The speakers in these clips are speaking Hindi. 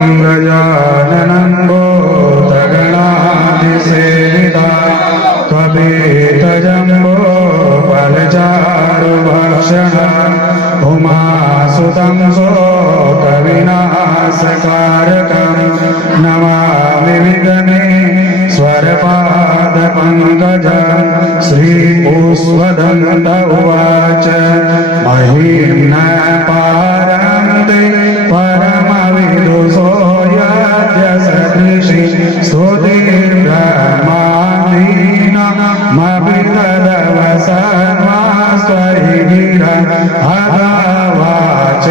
गजाननं भूतगणाधिसेविता कपितजम्बो फलचारुभक्षणं उमासुतं शोकविनाशकारकं नमामि विघ्नेश्वरपादपङ्कजं श्रीपुष्पदन्त उवाच महीं न पारन्ति परमविदुषो स्तुतिर्ब्रह्मादीनामपि तदवसन्मास्त्वरिगिरहदावाच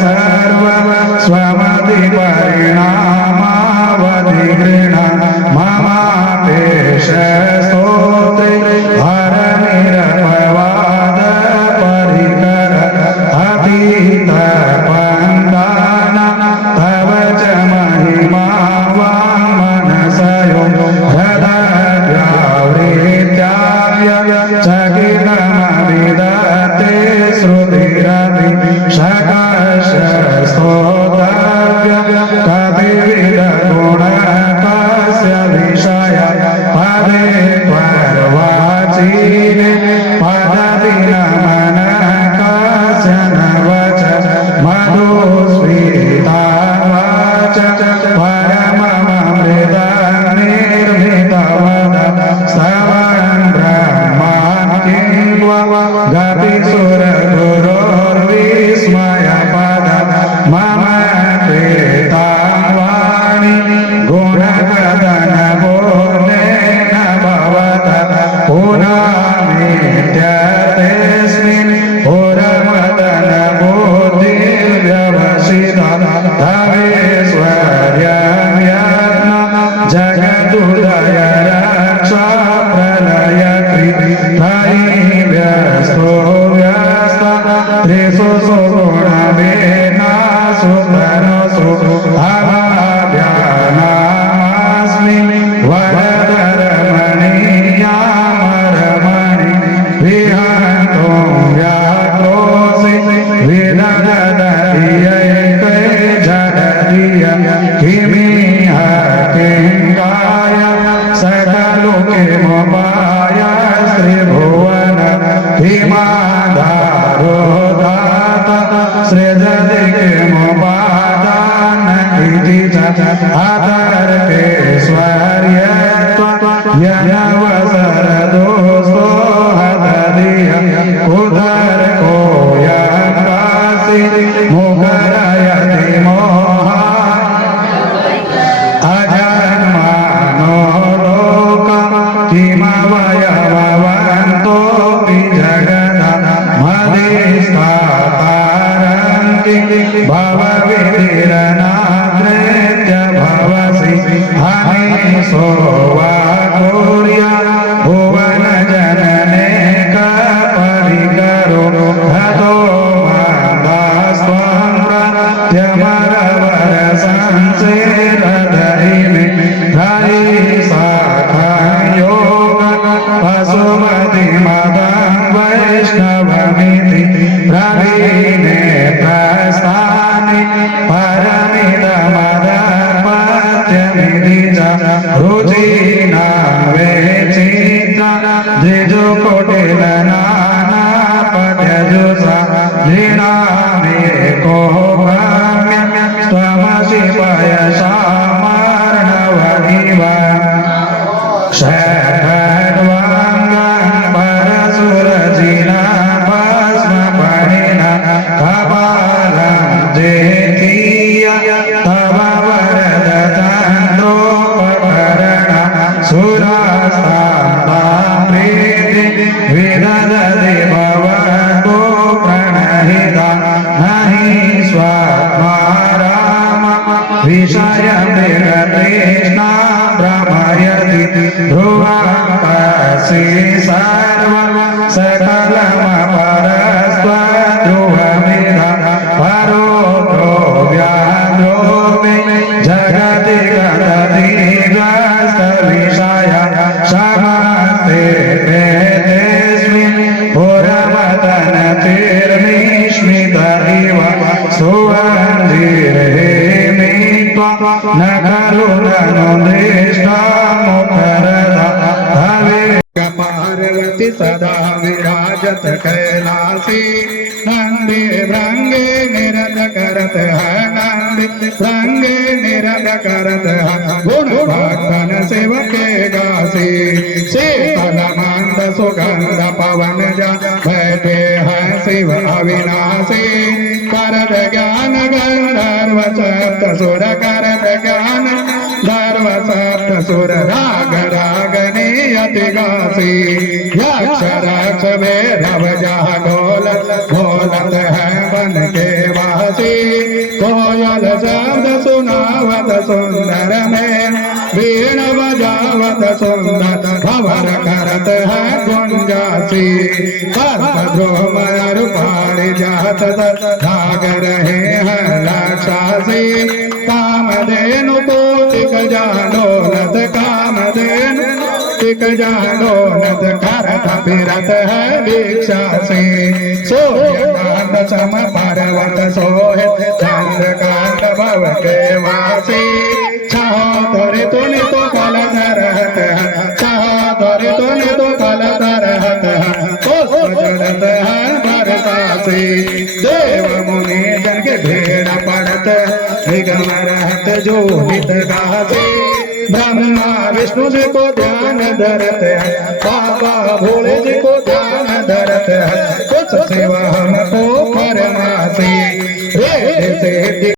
सर्वस्वमतिपरिणामावधिगृह्ण ममापेश स्तोत्रे हरनिरपवादपरिकर अतीतपन्दान तव च महिमा वामनसयो हृदयावृत्याय चकितमविदते श्रुतिरपि शकश स्तोतव्य कपिविदगुणकस्य विषय पदे पर्वाचीने पदति नमनकस्य नवच मधुस्मितावाच परममृतनिर्मितवद स्तवन् ब्रह्मान् किन्वा गतिसुरगुरोर्विस्मयपद मम कृतावाणि गुणकथनपूर्णेन भवत पुनमित्यतेऽस्मिन् पुरमदनबुद्धिर्व्यवसिता तवेश्वर्यं यत्न जगदुदय रक्षा प्रलयकृतैव्यस्तो व्यस्त त्रिषु सुगुणवेनासु तनुषु अभाव्यानामस्मि वरदरमणीयामरमणि विहन्तुं व्याक्रोऽसि विदधदधियैकै जडधिय किमिह किङ्काय सकलु किमुपाय श्रीभुवन हिमाधारो दात सृजति किमुपादान इति च अतर्केश्वर्यत्वयनवसरदोषो हतधिय उदरको यङ्कासि मुखरयति मोहा अजन्मानो लोकं किमवयववन्तोऽपि जगदमधिष्ठातारं भवविधिरनाद्रेत्य भवसि हनीशो वा कुर्या भुवनजनने कपरिकरो हतो मादास्त्वं प्रत्यमरवरसंसेरधरिमे धरि साखयोग पशुमतिमदं वैष्णवमिति प्रवीणे प्रस्थानि परमिदमदपत्यमिति च रुचीनां वेचित्रा द्विजुकोटिलनानापद्यजुषा दृढामेको गम्य त्वमसि पयसामर्णव इव षड्वाङ्गं परशुरजिना भस्मपणिना कपालं देतीय तव वरदतन्द्रोपकरण सुरास्तां प्रीति विदधति भवतो प्रणहिता नहि स्वात्माराम विषयमृगतृष्णा भ्रमयति ध्रुवं सर्वं सकलमपरस्त्वध्रुवमिद परो द्रोव्याद्रो मे जगति गतधिग्रस्तविषय समस्ते तेऽस्मिन् पुरमदनतिर्निश्मित इव सुवन्दिर्हे मे त्वा न खलु ननु दृष्टा मुखरधावे पार्वती सदा विराजत कैलासी नंदी भृंगे निरत करत है नंदी भृंगे निरत करत है गुण भक्तन सेवके गासी शीतल मंद सुगंध पवन जा बैठे हैं शिव अविनाशी करत ज्ञान गंधर्व सप्त सुर करत ज्ञान धर्म सप्त सुर राग रागनी अति गासी यक्ष राक्ष भैरव जहाँ ढोलत ढोलत है बन के वासी कोयल शब्द सुनावत सुंदर में वीण बजावत सुंदर खबर करत है गुंजासी पर्वत ध्रुव पारि जात भाग रहे हैं राक्षसी कामधेनु कोटिक जानोलत कामधेनु टिक जानो नद करत फिरत है दीक्षा से सूर्यकांत सम पर्वत सोहे चंद्रकांत भव के वासी छाओ तोरे तूने तो कल रहत है छाओ तोरे तूने तो कल रहत है पुष्प जलत है बरसासी देव मुनि जन के भेड़ पड़त निगम रहत जो हित गासी ब्रह्मा विष्णु जी को ध्यान धरत है बाबा भोले जी को ध्यान धरत है कुछ सेवा हमको फरमासी रे से